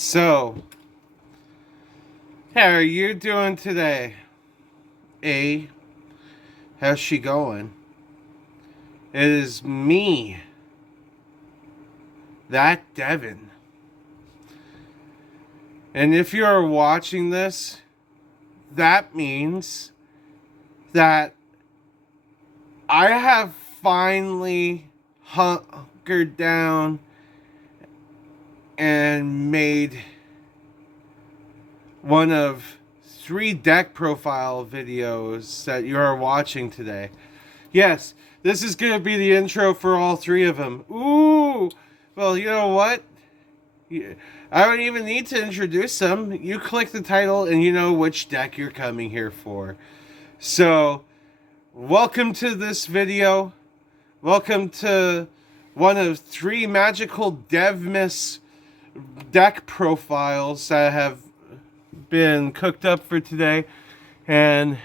So, how are you doing today? A, how's she going? It is me, that Devin. And if you are watching this, that means that I have finally hunkered down and made one of 3 deck profile videos that you are watching today. Yes, this is going to be the intro for all 3 of them. Ooh! Well, you know what? I don't even need to introduce them. You click the title and you know which deck you're coming here for. So, welcome to this video. Welcome to one of 3 magical Devmas deck profiles that have been cooked up for today. And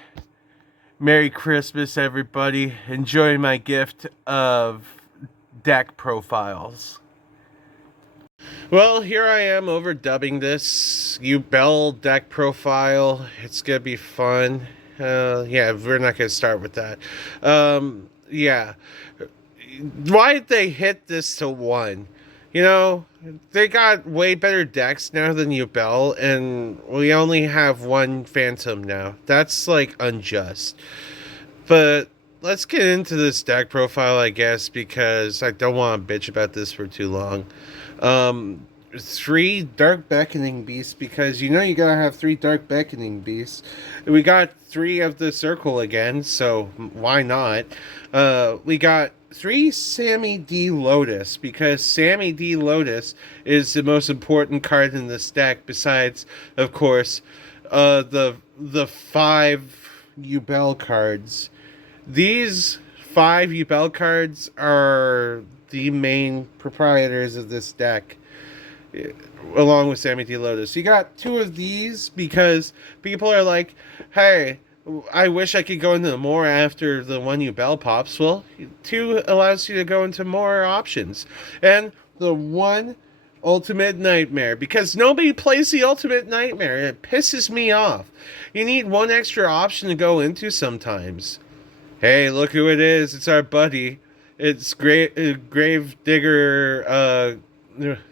Merry Christmas, everybody. Enjoy my gift of deck profiles. Well, here I am overdubbing this Yubel deck profile. It's gonna be fun. Yeah, we're not gonna start with that. Yeah. Why did they hit this to 1? You know, they got way better decks now than Yubel, and we only have 1 Phantom now. That's, like, unjust. But let's get into this deck profile, I guess, because I don't want to bitch about this for too long. 3 Dark Beckoning Beasts, because you know you gotta have 3 Dark Beckoning Beasts. We got 3 of the Circle again, so why not? We got 3 Sammy D. Lotus, because Sammy D. Lotus is the most important card in this deck, besides, of course, the 5 Yubel cards. These 5 Yubel cards are the main proprietors of this deck, along with Sammy D. Lotus. You got 2 of these because people are like, hey, I wish I could go into more after the 1 Yubel pops. Well, 2 allows you to go into more options. And the 1 Ultimate Nightmare, because nobody plays the Ultimate Nightmare. It pisses me off. You need 1 extra option to go into sometimes. Hey, look who it is. It's our buddy. It's Grave Digger.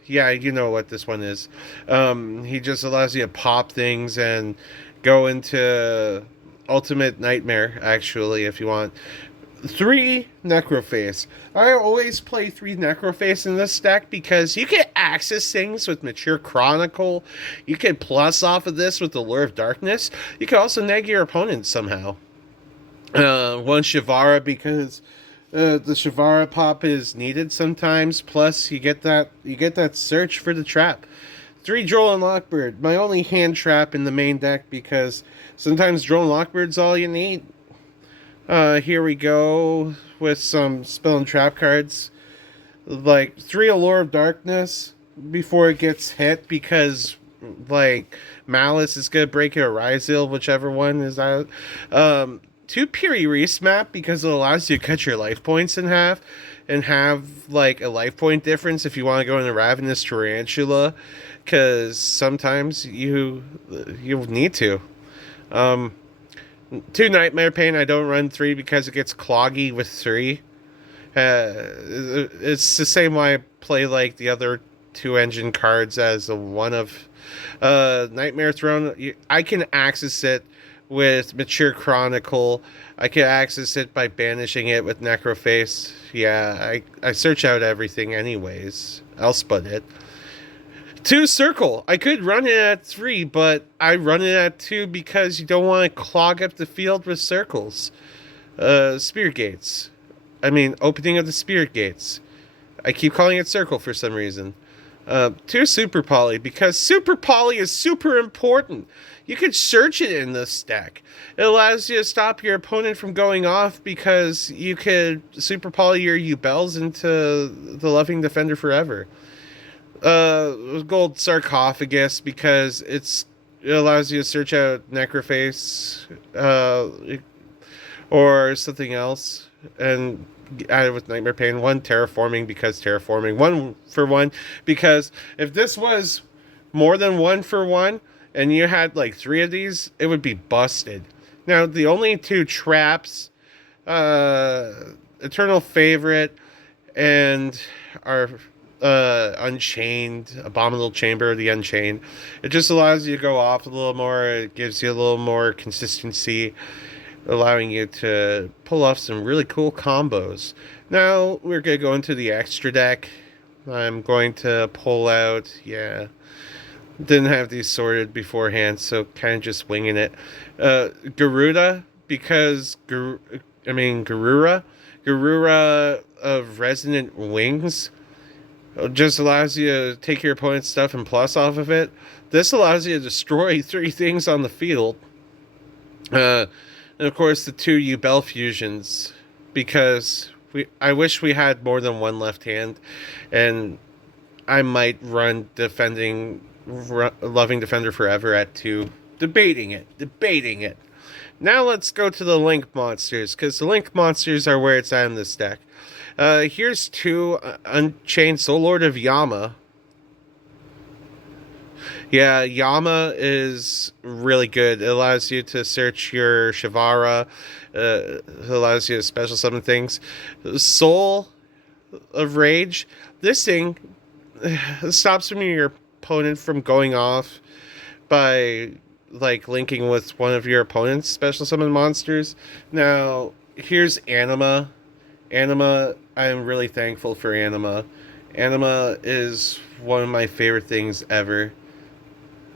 Yeah, you know what this one is. He just allows you to pop things and go into Ultimate Nightmare, actually, if you want. 3 Necroface. I always play 3 Necroface in this deck because you can access things with Mature Chronicle. You can plus off of this with the Lure of Darkness. You can also neg your opponent somehow. 1 Shivara, because the Shivara pop is needed sometimes. Plus, you get that search for the trap. 3 Droll and Lockbird, my only hand trap in the main deck, because sometimes Droll and Lockbird's all you need. Here we go with some spell and trap cards, like 3 Allure of Darkness before it gets hit, because like Malice is gonna break it, or Ryzil, whichever one is out. 2 Piri map, because it allows you to cut your life points in half and have like a life point difference if you want to go into Ravenous Tarantula, because sometimes you need to. 2 Nightmare Pain. I don't run 3 because it gets cloggy with 3. It's the same way I play like the other 2 engine cards as a 1 of Nightmare Throne. I can access it with Mature Chronicle. I can access it by banishing it with Necroface. Yeah, I search out everything anyways. I'll spud it. 2 Circle. I could run it at 3, but I run it at 2 because you don't want to clog up the field with circles. Spirit Gates. Opening of the Spirit Gates. I keep calling it Circle for some reason. 2 Super Poly, because Super Poly is super important. You could search it in this deck. It allows you to stop your opponent from going off, because you could Super Poly your Yubels into the Loving Defender forever. Gold Sarcophagus, because it allows you to search out Necroface, or something else, and added with Nightmare Pain. 1 Terraforming, because Terraforming. 1 for 1, because if this was more than 1-for-1, and you had like 3 of these, it would be busted. Now, the only 2 traps, uh, Eternal Favorite and our Unchained, Abominable Chamber of the Unchained. It just allows you to go off a little more. It gives you a little more consistency, allowing you to pull off some really cool combos. Now we're going to go into the extra deck. I'm going to pull out, yeah, didn't have these sorted beforehand, so kind of just winging it. Garuda, because, Garura of Resonant Wings just allows you to take your opponent's stuff and plus off of it. This allows you to destroy 3 things on the field. And of course, the 2 Yubel fusions, because I wish we had more than 1 left hand, and I might run Loving Defender Forever at 2. Debating it. Now let's go to the Link monsters, because the Link monsters are where it's at in this deck. Here's 2 Unchained Soul Lord of Yama. Yeah, Yama is really good. It allows you to search your Shavara. It allows you to special summon things. Soul of Rage. This thing stops your opponent from going off by like linking with one of your opponent's special summon monsters. Now, here's Anima. Anima, I'm really thankful for Anima. Anima is one of my favorite things ever.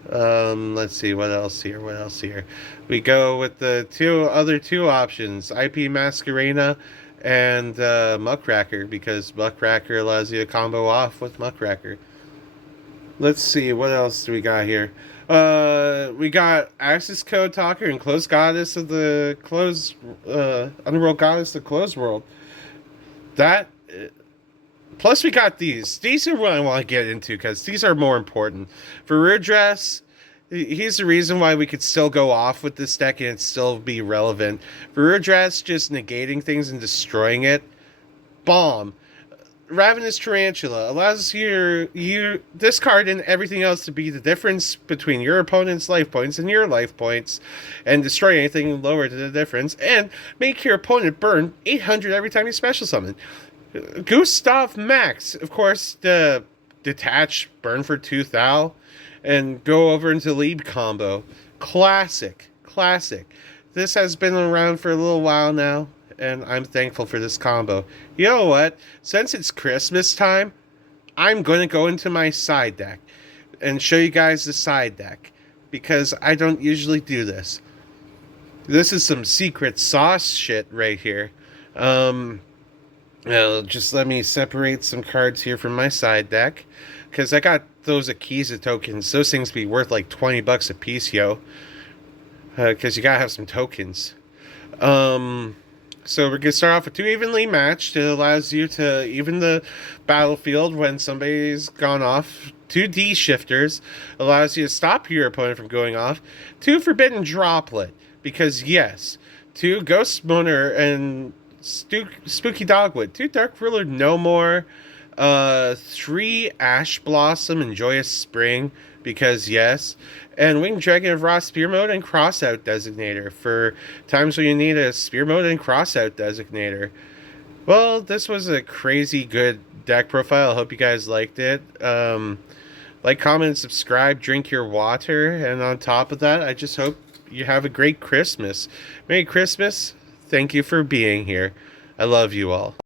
Let's see, what else here? We go with the other two options, IP Masquerena and Muckracker, because Muckracker allows you to combo off with Muckracker. Let's see, what else do we got here? We got Access Code Talker and Closed Goddess of the Underworld Goddess of the Closed World. That, plus we got these. These are what I want to get into, because these are more important. For Rudress, he's the reason why we could still go off with this deck and it still be relevant. For Rudress, just negating things and destroying it. Bomb. Ravenous Tarantula allows this card and everything else to be the difference between your opponent's life points and your life points, and destroy anything lower to the difference, and make your opponent burn 800 every time you special summon. Gustav Max, of course, the detach, burn for 2,000, and go over into lead combo. Classic. This has been around for a little while now, and I'm thankful for this combo. You know what? Since it's Christmas time, I'm going to go into my side deck and show you guys the side deck, because I don't usually do this. This is some secret sauce shit right here. Just let me separate some cards here from my side deck, because I got those Akiza tokens. Those things be worth like $20 a piece, yo. Because you gotta have some tokens. So we're going to start off with 2 evenly matched. It allows you to even the battlefield when somebody's gone off. 2 D shifters allows you to stop your opponent from going off. 2 Forbidden Droplet, because yes. 2 Ghost Moaner and Spooky Dogwood. 2 Dark Ruler No More. 3 Ash Blossom and Joyous Spring, because yes. And Winged Dragon of Ra Spear Mode and Crossout Designator for times when you need a Spear Mode and Crossout Designator. Well, this was a crazy good deck profile. I hope you guys liked it. Like, comment, and subscribe, drink your water, and on top of that, I just hope you have a great Christmas. Merry Christmas. Thank you for being here. I love you all.